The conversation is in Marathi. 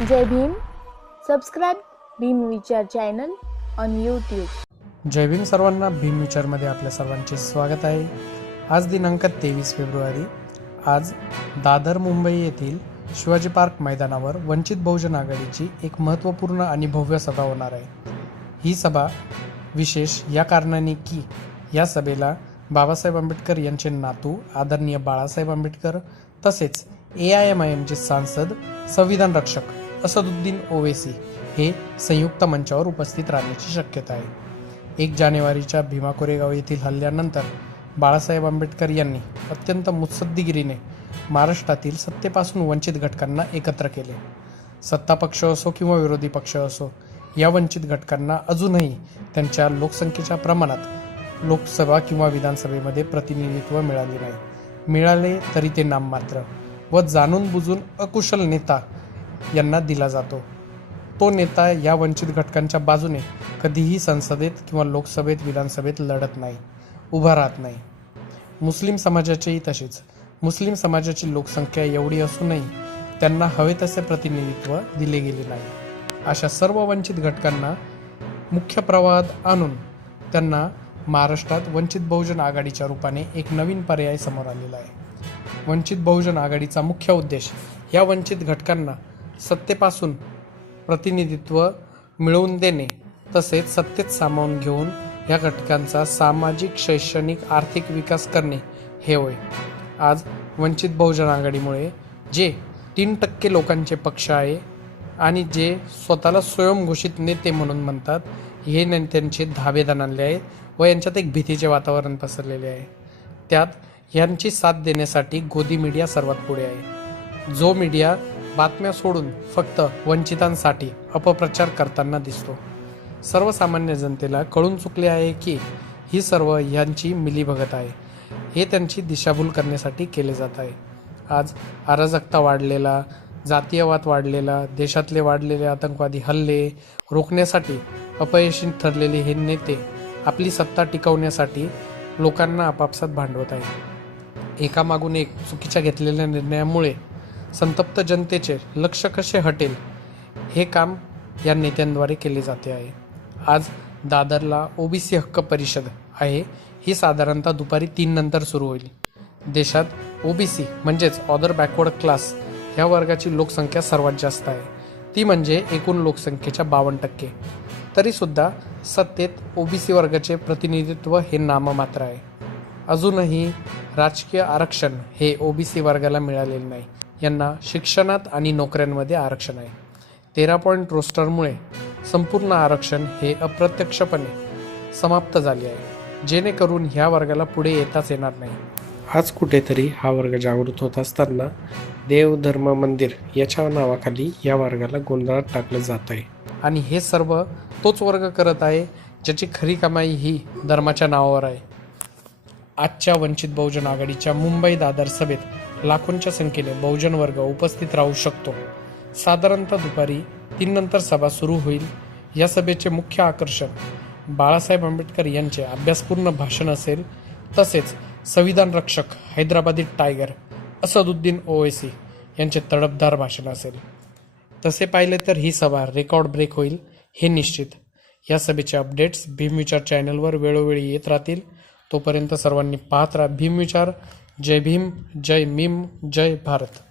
Jai Bhim. Subscribe Bhim Vichar channel on YouTube जय भीम सर्वांना भीम विचारमध्ये आपल्या सर्वांचे स्वागत आहे. आज दिनांक तेवीस फेब्रुवारी. आज दादर मुंबई येथील शिवाजी पार्क मैदानावर वंचित बहुजन आघाडीची एक महत्त्वपूर्ण आणि भव्य सभा होणार आहे. ही सभा विशेष या कारणाने की या सभेला बाबासाहेब आंबेडकर यांचे नातू आदरणीय बाळासाहेब आंबेडकर तसेच ए आय एम आय एमचे सांसद संविधान रक्षक असदुद्दीन ओवेसी हे संयुक्त मंचावर उपस्थित राहण्याची शक्यता आहे. एक जानेवारीच्या भीमा कोरेगाव येथील हल्ल्यानंतर बाळासाहेब आंबेडकर यांनी अत्यंत मुत्सद्दीगिरीने महाराष्ट्रातील सत्तेपासून वंचित घटकांना एकत्र केले. सत्ता पक्ष असो किंवा विरोधी पक्ष असो या वंचित घटकांना अजूनही त्यांच्या लोकसंख्येच्या प्रमाणात लोकसभा किंवा विधानसभेमध्ये प्रतिनिधित्व मिळाले नाही. मिळाले तरी ते नाममात्र व जाणून बुजून अकुशल नेता यांना दिला जातो. तो नेता या वंचित घटकांच्या बाजूने कधीही संसदेत किंवा लोकसभेत विधानसभेत लढत नाही उभा राहत नाही. मुस्लिम समाजाचेही तसेच. मुस्लिम समाजाची लोकसंख्या एवढी असूनही त्यांना हवे तसे प्रतिनिधित्व दिले गेले नाही. अशा सर्व वंचित घटकांना मुख्य प्रवाहात आणून त्यांना महाराष्ट्रात वंचित बहुजन आघाडीच्या रूपाने एक नवीन पर्याय समोर आलेला आहे. वंचित बहुजन आघाडीचा मुख्य उद्देश या वंचित घटकांना सत्तेपासून प्रतिनिधित्व मिळवून देणे तसेच सत्तेत सामावून घेऊन या घटकांचा सामाजिक शैक्षणिक आर्थिक विकास करणे हे होय. आज वंचित बहुजन आघाडीमुळे जे तीन टक्के लोकांचे पक्ष आहे आणि जे स्वतःला स्वयंघोषित नेते म्हणून म्हणतात हे नेत्यांचे धाबे दणाणले आहे व यांच्यात एक भीतीचे वातावरण पसरलेले आहे. त्यात यांची साथ देण्यासाठी गोदी मीडिया सर्वात पुढे आहे. जो मीडिया बातम्या सोडून फक्त वंचितांसाठी अपप्रचार करताना दिसतो. सर्वसामान्य जनतेला कळून चुकले आहे की ही सर्व यांची मिलीभगत आहे. हे त्यांची दिशाभूल करण्यासाठी केले जात आहे. आज अराजकता वाढलेला जातीयवाद वाढलेला देशातले वाढलेले आतंकवादी हल्ले रोखण्यासाठी अपयशी ठरलेले हे नेते आपली सत्ता टिकवण्यासाठी लोकांना आपापसात भांडवत आहे एकामागून एक चुकीच्या घेतलेल्या निर्णयामुळे संतप्त जनतेचे लक्ष कसे हटेल? हे काम या नेत्यांद्वारे केले जाते आहे. आज दादरला ओबीसी हक्क परिषद आहे. ही साधारणतः दुपारी तीन नंतर सुरू होईल. देशात ओबीसी म्हणजेच ऑदर बॅकवर्ड क्लास ह्या वर्गाची लोकसंख्या सर्वात जास्त आहे. ती म्हणजे एकूण लोकसंख्येच्या बावन्न टक्के. तरीसुद्धा सत्तेत ओबीसी वर्गाचे प्रतिनिधित्व हे नाममात्र आहे. अजूनही राजकीय आरक्षण हे ओबीसी वर्गाला मिळालेले नाही. यांना शिक्षणात आणि नोकऱ्यांमध्ये आरक्षण आहे. तेरा पॉईंट रोस्टरमुळे संपूर्ण आरक्षण हे अप्रत्यक्षपणे समाप्त झाले आहे. जेणेकरून ह्या वर्गाला पुढे येताच येणार नाही. आज कुठेतरी हा वर्ग जागृत होत असताना देव धर्म मंदिर याच्या नावाखाली या वर्गाला गोंधळात टाकलं जात आहे. आणि हे सर्व तोच वर्ग करत आहे ज्याची खरी कमाई ही धर्माच्या नावावर आहे. आजच्या वंचित बहुजन आघाडीच्या मुंबई दादर सभेत लाखोंच्या संख्येने बहुजन वर्ग उपस्थित राहू शकतो. साधारणतः दुपारी तीन नंतर सभा सुरू होईल. या सभेचे मुख्य आकर्षण बाळासाहेब आंबेडकर यांचे अभ्यासपूर्ण भाषण असेल. तसेच संविधान रक्षक हैदराबादी टायगर असदुद्दीन ओवेसी यांचे तडपदार भाषण असेल. तसे पाहिले तर ही सभा रेकॉर्ड ब्रेक होईल हे निश्चित. या सभेचे अपडेट्स भीमविचार चॅनलवर वेळोवेळी येत राहतील. तोपर्यंत सर्वांनी पाहत राहा भीमविचार जय भीम जय मीम जय भारत.